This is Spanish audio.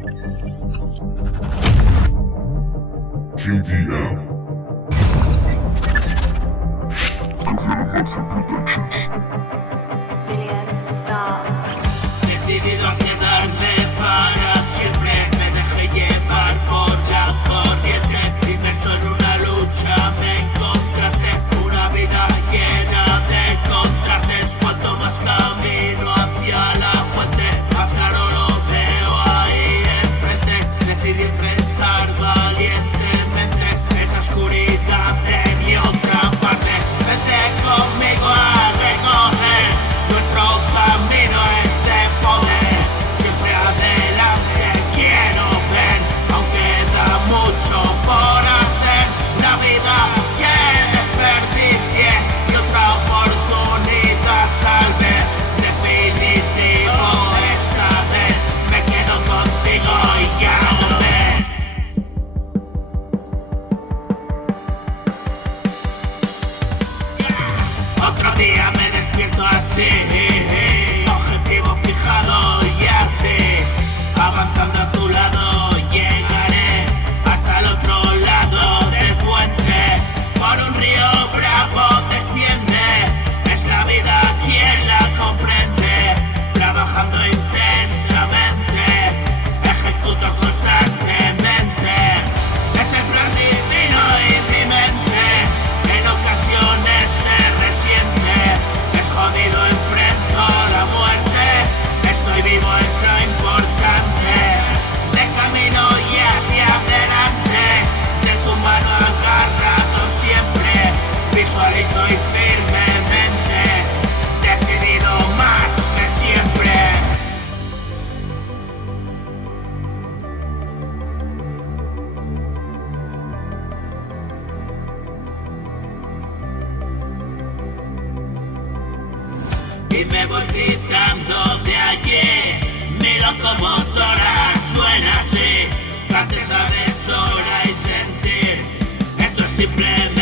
QDM. Billion stars. Decidido a quedarme para siempre. Me dejé llevar por la corriente. Inmerso en una lucha me encontraste. Una vida llena de contrastes. Cuanto más camino hacia la fuente, más claro lo veo ahí enfrente. Decidí enfrentar valientemente esa oscuridad de mi otra parte. Vente conmigo a recorrer nuestro camino, este poder. Siempre adelante quiero ver, aunque da mucho por hacer. La vida que desperdicié y otra oportunidad tal vez. Definitivo esta vez, me quedo contigo y ya lo ves. Otro día me despierto así, objetivo fijado y así, avanzando a tu lado llegaré hasta el otro lado del puente. Por un río bravo desciende, es la vida quien la comprende. Trabajando intensamente, ejecuto constantemente. Es el plan divino y mi mente en ocasiones se resiente. Es jodido, enfrento la muerte. Estoy vivo, es lo importante. De camino y hacia adelante, de tu mano agarrado siempre. Visualizo y firmemente, decidido más que siempre. Y me voy gritando de allí. Mi locomotora suena así. Cante esa deshora y sentir. Esto es simplemente